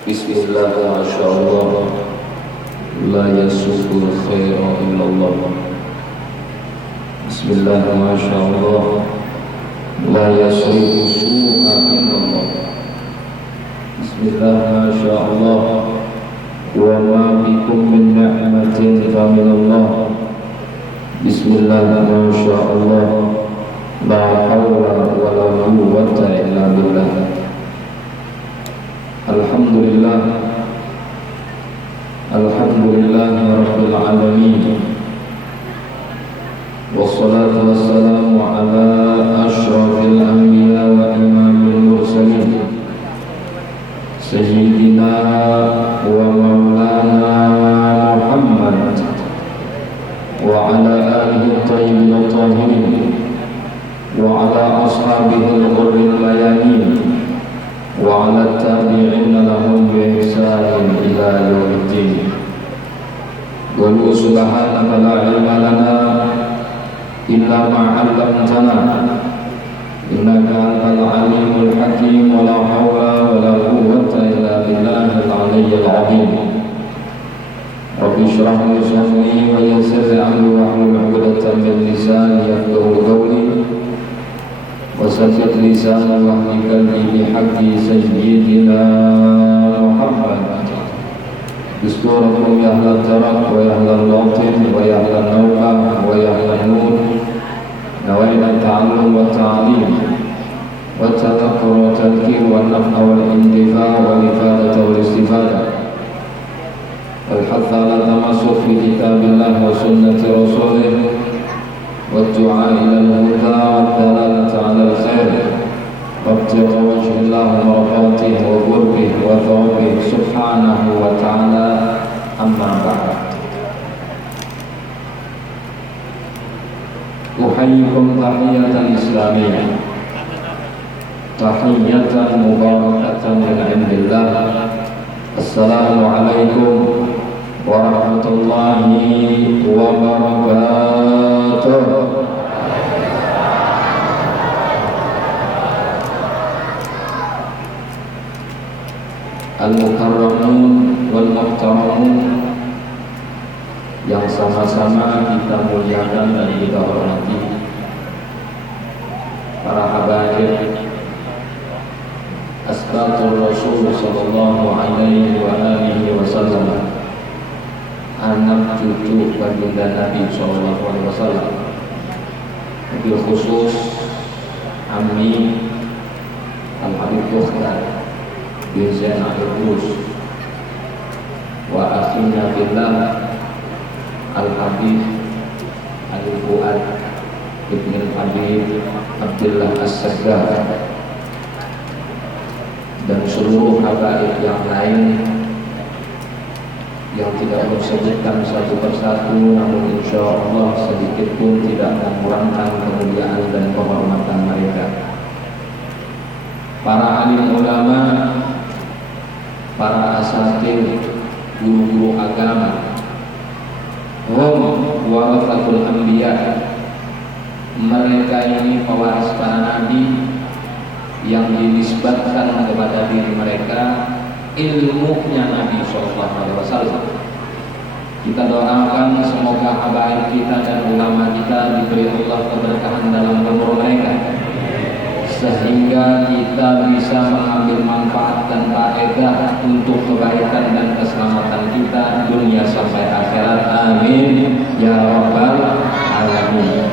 Bismillah, Masya Allah, la yasukul khaira illallah. Bismillah, Masya Allah, la yasukul su'a illallah. Bismillah, Masya Allah, wa ma bikum min ni'matin fa minallah. Bismillah, Masya Allah, la hawla wa la quwwata illa billah. Alhamdulillah, Alhamdulillah Rabbil Alamin, wassalatu wassalamu ala ashrafil anbiya wa imamil mursalin, Sayyidina wa maulana Muhammad wa ala alihi tayyibin tahirin wa ala ashabihi al-ghurril bayanin wa ala tabi'in lahum bi ihsanin ila yaumiddin. Wa subhanaka la ilma lana illa ma 'allamtana innaka antal alimul hakim wa la hawla wa la quwwata illa billahil aliyyil azim. Rabbi shrah li sadri wa yassir li amri wahlul 'uqdatam min lisani yafqahu qawli وسدد لسان وحي قلبي بحق سيدنا محمد. دستوركم يا أهل الترك ويا أهل الباطل ويا أهل النوبة ويا أهل النور، نوينا التعلم والتعليم والتذكر والتذكير والنفع والاندفاع والإفادة والاستفادة والحث على التمسك في كتاب الله وسنة رسوله والدعاء إلى الهدى والدلالة على الخير وابتغاء وجه الله ومرضاته وقربه وثوابه سبحانه وتعالى. أما بعد، أحييكم تحية إسلامية، تحية مباركة من عند الله. السلام عليكم ورحمة الله وبركاته. Al-Mukarramun wal-Muhtaramun yang sama-sama kita muliakan dan kita hormati, para habaib asbatul Rasul sallallahu alaihi wa alihi wasallam, anak cucu baginda Nabi sallallahu alaihi wasallam, wabil khusus Ammi Al-Habib Tukhtar bin Zain Al-Rus wa akhina billah Al-Habib Al-Fuad Ibn Al-Habib Abdullah As-Saggah dan seluruh habaib yang lain yang tidak disebutkan satu persatu, namun insya Allah sedikit pun tidak mengurangkan kemuliaan dan kehormatan mereka. Para alim ulama, para asatid, guru-guru agama, hum warathatul anbiya, mereka ini pewaris para nabi yang dinisbatkan kepada diri mereka ilmunya Nabi Sallallahu Alaihi Wasallam. Kita doakan semoga habaib kita dan ulama kita diberi Allah keberkahan dalam umur mereka, sehingga kita bisa mengambil manfaat dan faedah untuk kebaikan dan keselamatan kita dunia sampai akhirat. Amin ya rabbal alamin.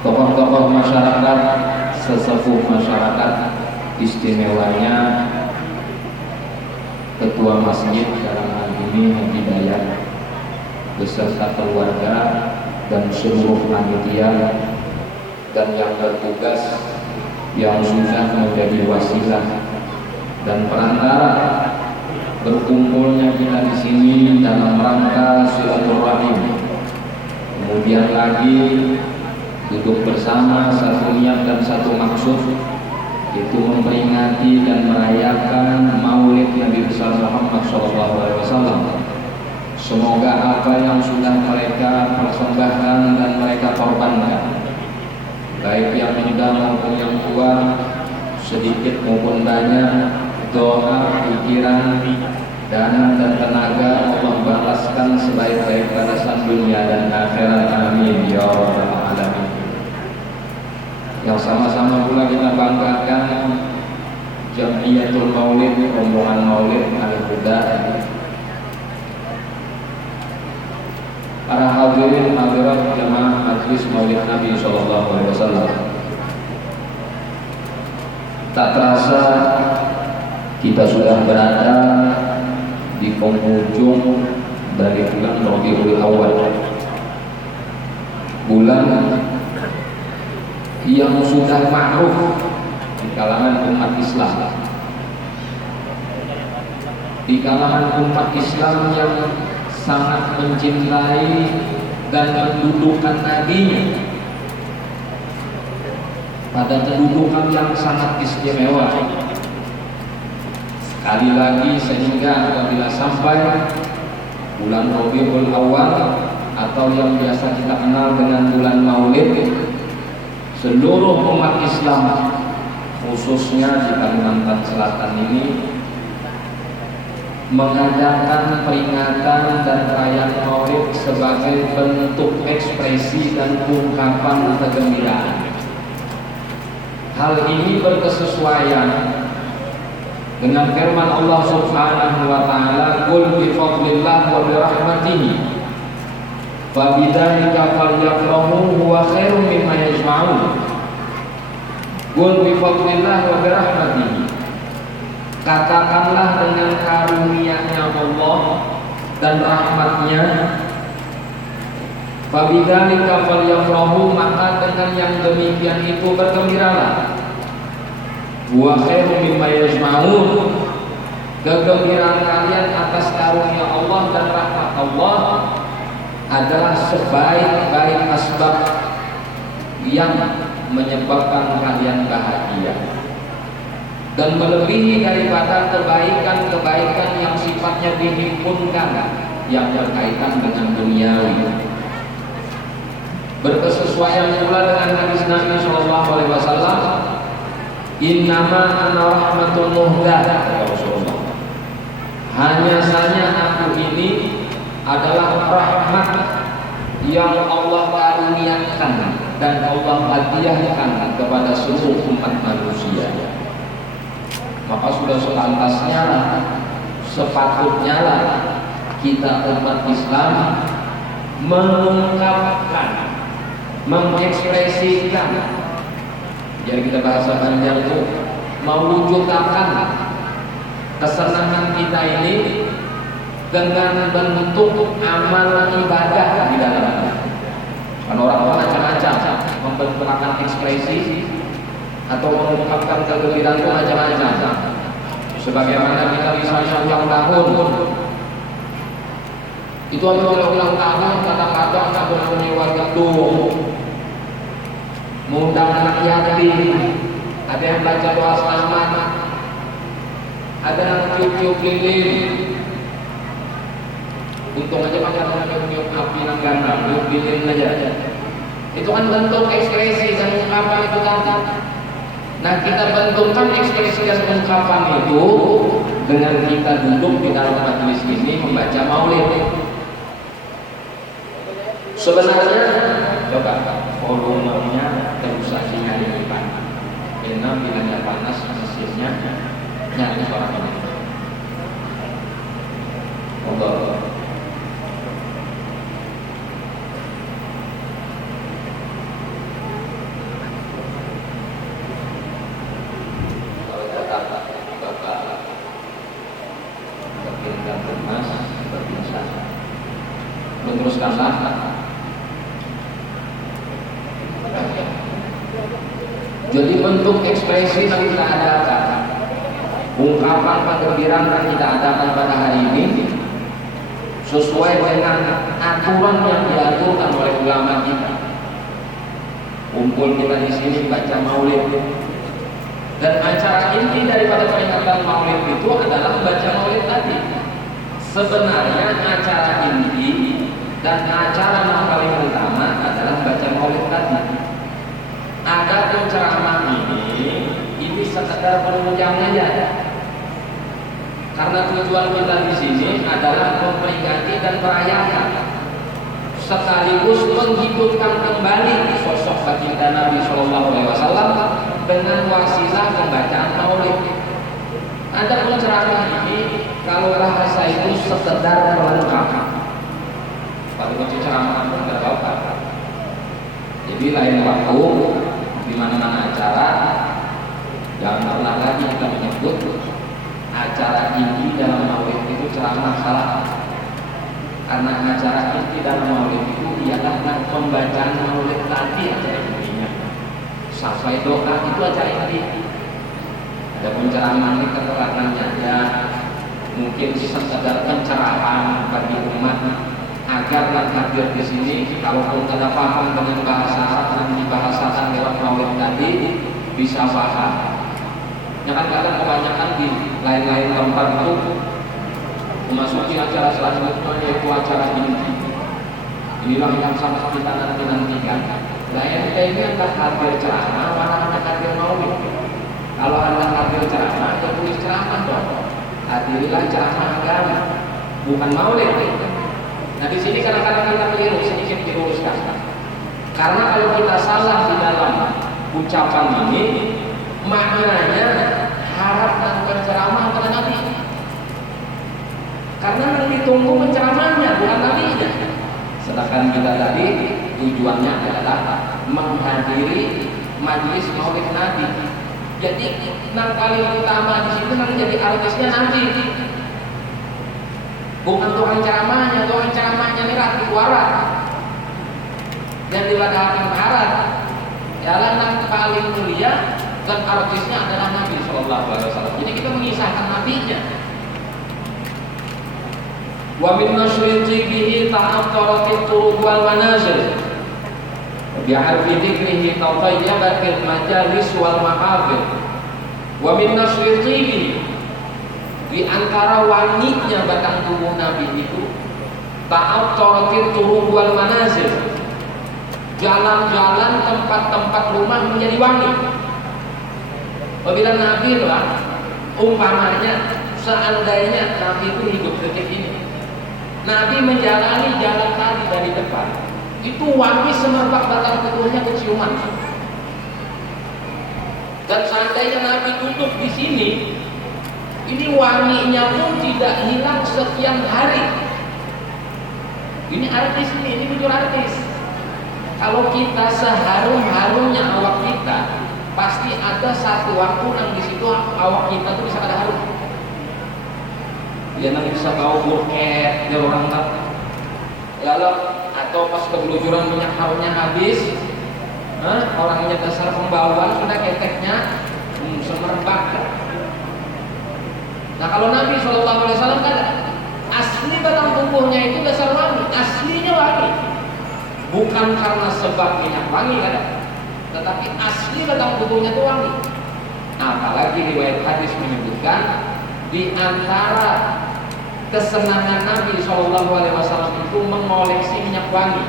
Tokoh-tokoh masyarakat, sesepuh masyarakat, istimewanya Ketua Masjid dalam hal ini Haji Dayat beserta keluarga dan seluruh panitia dan yang bertugas yang sudah menjadi wasilah dan perantara berkumpulnya kita di sini dalam rangka silaturahim. Kemudian lagi duduk bersama satu niat dan satu maksud, itu memperingati dan merayakan Maulid Nabi besar Muhammad SAW. Semoga apa yang sudah mereka persembahkan dan mereka korbankan, baik yang muda maupun yang tua, sedikit maupun banyak, doa, pikiran, dana dan tenaga Allah balaskan sebaik-baik balasan dunia dan akhirat. Amin ya rabbal alamin. Yang sama-sama pula kita banggakan Jamiyatul Maulid, rombongan Maulid Al-Huda. Para hadirin hadirat jamaah majlis Maulid Nabi sallallahu alaihi wasallam. Tak terasa kita sudah berada di penghujung dari bulan Rabiul Awal, bulan yang sudah ma'ruf di kalangan umat Islam, di kalangan umat Islam yang sangat mencintai dan mendudukan Nabi pada kedudukan yang sangat istimewa. Sekali lagi, sehingga apabila sampai bulan Rabiul Awal atau yang biasa kita kenal dengan bulan Maulid, seluruh umat Islam khususnya di Kalimantan Selatan ini mengadakan peringatan dan perayaan Maulid sebagai bentuk ekspresi dan ungkapan kegembiraan. Hal ini berkesesuaian dengan firman Allah Subhanahu wa taala, "Qul bi fadlillah wa bi rahmatihi fa bidzalika falyafrahu huwa khairum mimma yajma'un." Qul bi fadlillah wa bi rahmatihi. Katakanlah dengan karunia-Nya Allah dan rahmat-Nya, fa bidzalika falyafrahu, maka dengan yang demikian itu bergembiralah. Wa khairum mimma yajma'un, kegembiraan kalian atas karunia Allah dan rahmat Allah adalah sebaik-baik asbab yang menyebabkan kalian bahagia, dan melebihi daripada kebaikan-kebaikan yang sifatnya dihimpunkan yang berkaitan dengan duniawi. Berkesesuaian pula dengan hadis Nabi sallallahu alaihi wasallam, "Innama ana rahmatul muhdah," kata Rasulullah. Hanya saja aku ini adalah rahmat yang Allah karuniakan dan Allah hadiahkan kepada seluruh umat manusia. Maka sudah sepantasnya, sepatutnya lah kita umat Islam mengungkapkan, mengekspresikan, jadi kita bahasa Banjar itu mewujudkan kesenangan kita ini dengan bentuk amal ibadah di dalamnya. Karena orang macam-macam membentukkan ekspresi atau mengungkapkan kegembiraan itu macam-macam. Sebagaimana kita misalnya ulang tahun, itu apabila ulang tahun kadang-kadang tak mempunyai warga gedung, mengundang anak yatim, ada yang baca doa selamat, ada yang tiup-tiup lilin. Untung aja pakai tiup api nanggana, tiup lilin aja. Itu kan bentuk ekspresi dan ungkapan itu kan. Nah, kita bentukkan ekspresi dan ungkapan itu dengan kita duduk di dalam majelis ini membaca Maulid. Sebenarnya, coba volumenya tidak usah dinyalakan, karena bilangnya panas mesinnya nyari suara ini. Allah. Meneruskanlah. Jadi bentuk ekspresi yang kita adakan, ungkapan kegembiraan yang kita adakan pada hari ini sesuai dengan aturan yang diaturkan oleh ulama kita. Kumpul kita di sini baca Maulid, dan acara inti daripada peringatan Maulid itu adalah baca Maulid tadi. Sebenarnya acara inti dan acara yang paling utama adalah baca Maulid tadi. Ada ceramah ini sekedar penunjang aja. Karena tujuan kita di sini adalah memperingati dan merayakan sekaligus menghidupkan kembali sosok baginda Nabi Shallallahu Alaihi Wasallam dengan wasilah pembacaan Maulid. Ada pencerahan ini kalau bahasa itu sekedar pelengkap. Kalau baca ceramah pun tidak apa-apa. Jadi lain waktu di mana-mana acara jangan pernah lagi kita menyebut acara inti dalam Maulid itu ceramah salah. Karena acara inti dalam Maulid itu ialah pembacaan Maulid tadi acara intinya. Sampai doa itu acara inti. Ada pencerahan ini keterangannya ada mungkin sekedar pencerahan bagi umat agar yang hadir di sini kalaupun tidak paham dengan bahasa Arab yang dibahasakan lewat Maulid tadi bisa paham. Ya kan kadang kebanyakan di lain-lain tempat itu memasuki acara selanjutnya yaitu acara inti. Inilah yang sangat kita nantikan. Nah yang kita ini adalah hadir ceramah, mana hadir Maulid. Kalau anda hadir ceramah, ya tulis ceramah dong. Hadirilah ceramah agama, bukan Maulid. Nah di sini kadang-kadang kita keliru, sedikit diluruskan. Karena kalau kita salah di dalam ucapan ini, maknanya harap melakukan ceramah kepada Nabi. Karena yang ditunggu penceramahnya, bukan Nabinya. Sedangkan kita tadi tujuannya adalah menghadiri majelis Maulid Nabi. Jadi yang paling utama di situ nanti jadi artisnya Nabi. Bukan tukang ceramahnya ini rati suara dan diladakan barat. Jalan yang paling mulia dan artisnya adalah Nabi Shallallahu Alaihi Wasallam. Jadi kita mengisahkan Nabinya. Wa min nashriti bihi ta'attaratit turuq wal manazil. Bi'arfi dzikrihi tatayyabatil majalis wal mahafil. Wa min nashriti bihi, di antara wanginya batang tubuh Nabi itu ta'attaratit turuq wal manazil. Jalan-jalan tempat-tempat rumah menjadi wangi. Apabila Nabi lah, umpamanya seandainya Nabi itu hidup detik ini, Nabi menjalani jalan tadi dari depan, itu wangi semerbak batang tubuhnya keciuman. Dan seandainya Nabi duduk di sini, ini wanginya pun tidak hilang sekian hari. Ini artis ini jujur artis. Kalau kita seharum-harumnya awak kita, pasti ada satu waktu yang di situ awak kita tuh bisa ada harum. Dia nanti bisa bau burket, dia orang tak. Lalu atau pas kebelujuran minyak harumnya habis, orangnya dasar pembawaan sudah keteknya semerbak. Nah kalau Nabi SAW kan asli batang tubuhnya itu dasar wangi, aslinya wangi, bukan karena sebab minyak wangi kan, tetapi asli batang tubuhnya itu wangi. Apalagi riwayat hadis menyebutkan di antara kesenangan Nabi SAW itu mengoleksi minyak wangi.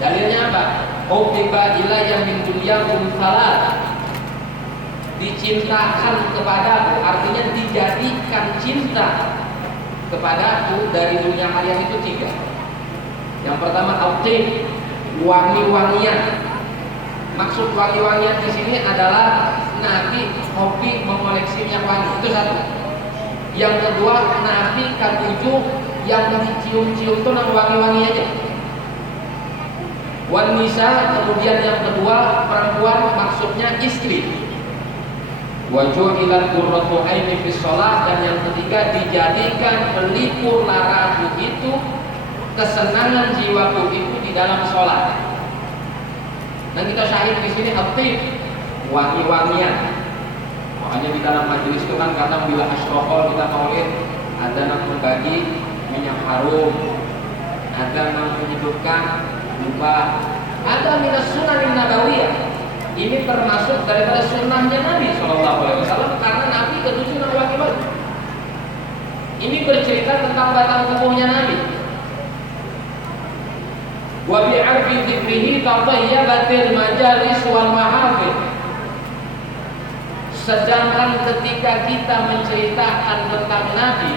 Dalilnya apa? Hubbiba ilayya min dunyakum salat. Dicintakan kepadaku, artinya dijadikan cinta kepadaku dari dunia kalian itu tiga. Yang pertama al-tib, wangi-wangian. Maksud wangi-wangian di sini adalah Nabi hobi mengoleksi minyak wangi, itu satu. Yang kedua, Nabi ketujuh yang dicium-cium itu nama wangi-wangi aja. Wan nisa, kemudian yang kedua perempuan, maksudnya istri. Wajuhilat qurratu aini fis shalah, dan yang ketiga dijadikan pelipur laraku itu, kesenangan jiwaku itu di dalam sholat. Dan kita syahid di sini aktif wangi-wangian. Makanya di dalam majelis itu kan kadang bila asyraqal kita maulid ada yang membagi minyak harum, ada yang menyebutkan lupa, ada minas sunan nabawiyah. Ini termasuk daripada sunnahnya Nabi SAW karena Nabi ketujuh nama wangi-wangi. Ini bercerita tentang batang tubuhnya Nabi. Wa bi'arfi dzikrihi tatayyabatil majalis wal mahafil. Sedangkan ketika kita menceritakan tentang Nabi,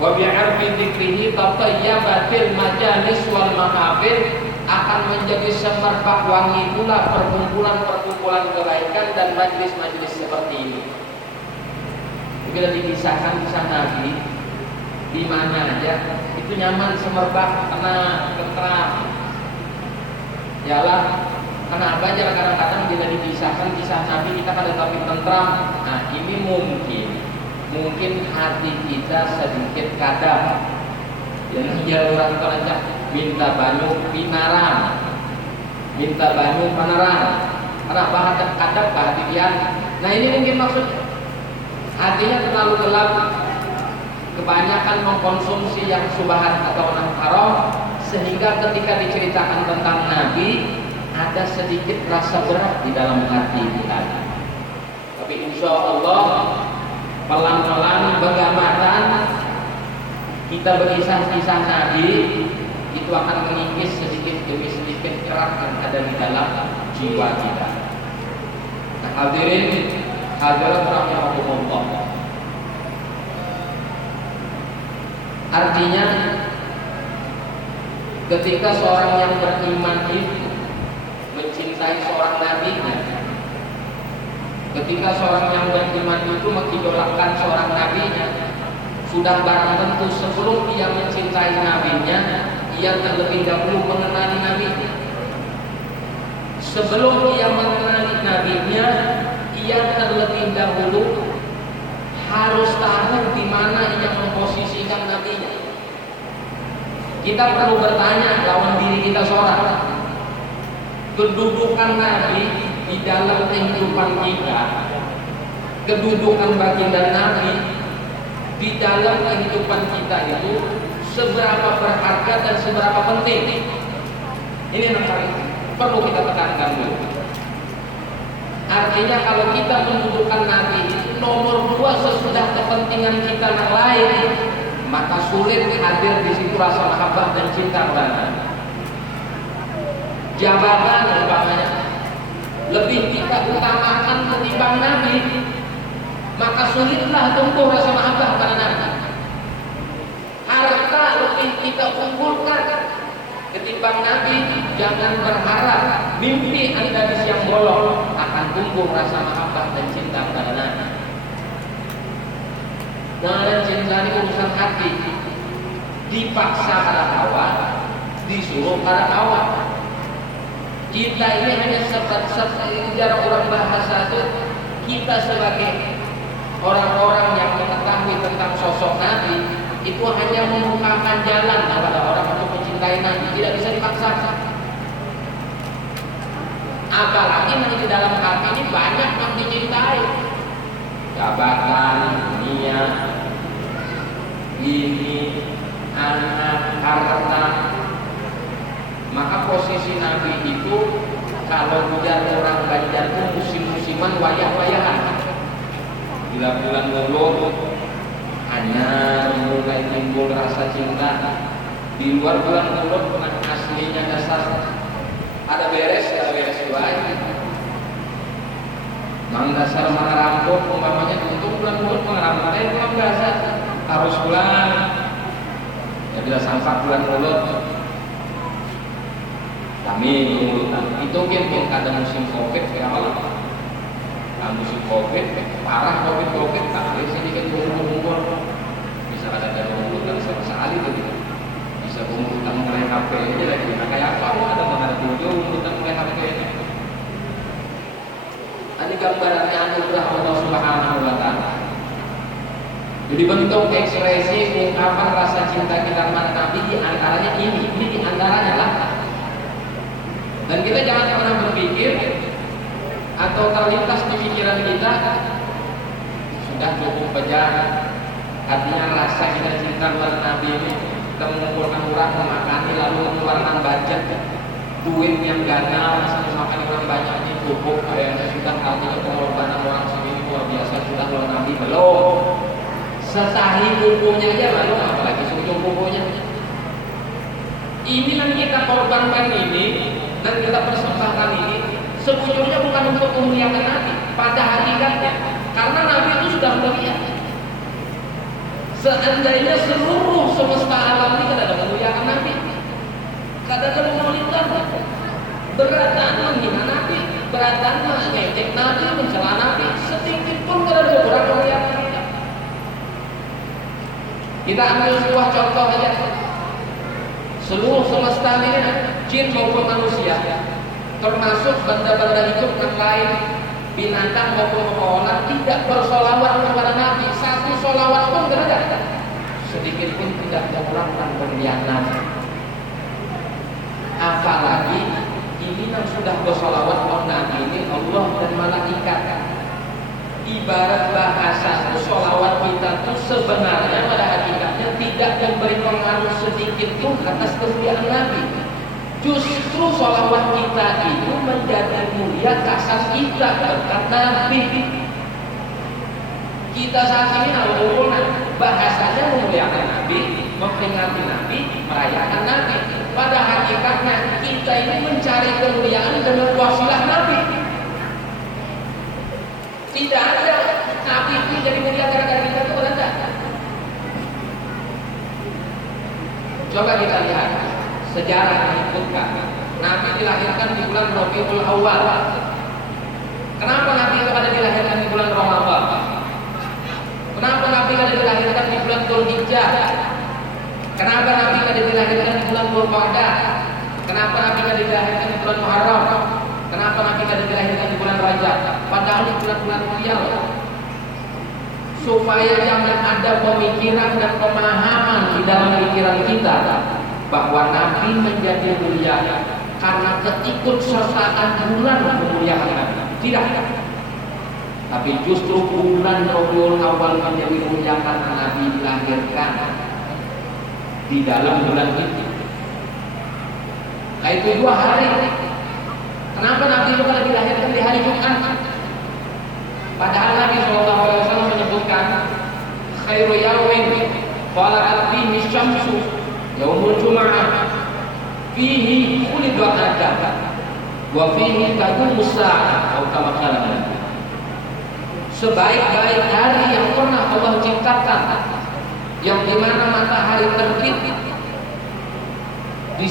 wa bi'arfi dzikrihi tatayyabatil majalis wal mahafil, akan menjadi semerbak wangi pula perkumpulan-perkumpulan kebaikan dan majlis-majlis seperti ini. Bila dikisahkan kisah Nabi di mana aja itu nyaman, semerbak, tenang, tentram. Yalah, kenapa aja kadang-kadang bila dikisahkan kisah Nabi kita kadang tapi tentram. Nah, ini mungkin hati kita sedikit kadang yang orang kalau minta banyu pinaran, minta banyu paneran. Kenapa kadang kehatian? Nah, ini mungkin maksudnya hatinya terlalu gelap, kebanyakan mengkonsumsi yang subhan atau yang haram, sehingga ketika diceritakan tentang Nabi ada sedikit rasa berat di dalam hati kita. Tapi insya Allah pelan-pelan bagaimana kita berkisah-kisah Nabi itu akan mengikis sedikit demi sedikit kerak yang ada di dalam jiwa kita. Nah, hadirin hadirat rahimahumullah. Artinya ketika seorang yang beriman itu mencintai seorang nabinya, ketika seorang yang beriman itu mengidolakan seorang nabinya, sudah barang tentu sebelum ia mencintai nabinya, ia terlebih dahulu mengenali nabinya. Sebelum ia mengenali nabinya, ia terlebih dahulu harus tahu di mana ia memposisikan nabinya. Kita perlu bertanya lawan diri kita seorang, kedudukan Nabi di dalam kehidupan kita, kedudukan baginda Nabi di dalam kehidupan kita itu seberapa berharga dan seberapa penting. Ini yang perlu kita tekankan dulu. Artinya kalau kita mendudukan Nabi nomor 2 sesudah kepentingan kita yang lain, maka sulit hadir di situ rasa mahabbah dan cinta kepada Nabi. Jabatan umpamanya lebih kita utamakan ketimbang Nabi, maka sulitlah tumbuh rasa mahabbah pada Nabi. Harta lebih kita kumpulkan ketimbang Nabi, jangan berharap mimpi Anda di siang bolong akan tumbuh rasa mahabbah dan cinta pada Nabi. Dan cinta ini urusan hati, dipaksa pada hawa, disuruh pada hawa. Cinta ini hanya seperti orang bahasa itu, kita sebagai orang-orang yang mengetahui tentang sosok Nabi itu hanya membukakan jalan kepada orang untuk mencintai Nabi, tidak bisa dipaksakan. Apalagi nanti di dalam hati ini banyak yang dicintai, jabatan, dunia, ini, anak, harta. Maka posisi Nabi itu kalau ujar orang Banjar itu musim-musiman, wayah-wayahan. Bila bulan Mulut hanya mulai timbul rasa cinta. Di luar bulan Mulut aslinya dasar ada beres dua. Mang dasar mengerampun umpamanya untuk bulan Mulut mengerampun memang dasar harus bulan. Ya bila sampai bulan Mulut kami mengulutan itu mungkin ada musim Covid ya Allah. Musim Covid parah, Covid tak sini kan kumpul bisa ada pengulutan sama sekali tuh, bisa pengulutan mulai HP aja lagi. Nah, kayak apa ada menghadap video pengulutan mulai HP ini. Ini gambarannya anugerah Allah Subhanahu wa Ta'ala. Jadi bentuk ekspresi ungkapan rasa cinta kita kepada Nabi di antaranya ini di antaranya lah. Dan kita jangan pernah berpikir atau terlintas di pikiran kita sudah cukup saja. Artinya rasa kita cinta kepada Nabi ini kita mengumpulkan orang, memakani, lalu mengeluarkan budget duit yang gagal, misalnya makan orang banyak ini cukup. Kayaknya sudah, artinya pengorbanan orang sendiri luar biasa sudah. Kalau Nabi belum sesahi bukunya aja belum, apalagi sujud bukunya. Ini yang kita korbankan ini dan kita persembahkan ini sebetulnya bukan untuk memuliakan Nabi, Seandainya seluruh semesta alam ini kada ada memuliakan Nabi, kada ada memulihkan, beratan menghina Nabi, beratan mengejek Nabi, mencela Nabi, sedikit pun kada ada kurang memuliakan kita. Kita ambil sebuah contoh aja. Seluruh semesta ini, jin maupun manusia, termasuk benda-benda hidup yang lain, binatang maupun pepohonan, tidak bersolawat kepada Nabi. Satu solawat pun tidak ada, sedikit pun tidak mengurangi kemuliaan Nabi. Apalagi ini yang sudah bersolawat kepada Nabi ini Allah dan malaikat. Ibarat bahasa itu solawat kita itu sebenarnya pada hakikatnya tidak memberi pengaruh sedikit pun atas kemuliaan Nabi. Justru solawat kita itu menjadi mulia kasar kita berkat Nabi. Kita saat ini bahasanya memuliakan Nabi, memperingati Nabi, merayakan Nabi. Pada hakikatnya kita ini mencari kemuliaan dengan wasilah Nabi. Tidak ada Nabi itu jadi mulia gara-gara kita itu ada. Coba kita lihat sejarah menyebutkan Nabi dilahirkan di bulan Rabiul Awal. Kenapa Nabi itu ada dilahirkan di bulan Ramadan? Kenapa Nabi ada dilahirkan di bulan Dzulhijjah? Kenapa Nabi ada dilahirkan di bulan Dzulqa'dah? Kenapa Nabi ada dilahirkan di bulan Muharram? Kenapa Nabi ada dilahirkan di bulan Rajab? Padahal di bulan-bulan mulia loh. Supaya jangan ada pemikiran dan pemahaman di dalam pikiran kita bahwa Nabi menjadi mulia karena keikutsertaan bulan kemuliaan Nabi. Tidak. Tapi justru bulan Rabiul Awal menjadi mulia karena Nabi dilahirkan di dalam bulan itu. Itu 2 hari. Kenapa Nabi itu kalau dilahirkan di hari Jumat? Padahal Nabi SAW menyebutkan khairu yawmin tala'at fihi syamsu yaumul jum'ah fihi khuliqa Adam wa fihi taqumus sa'ah atau kama qala Nabi. Sebaik-baik hari yang pernah Allah ciptakan, yang dimana matahari terbit di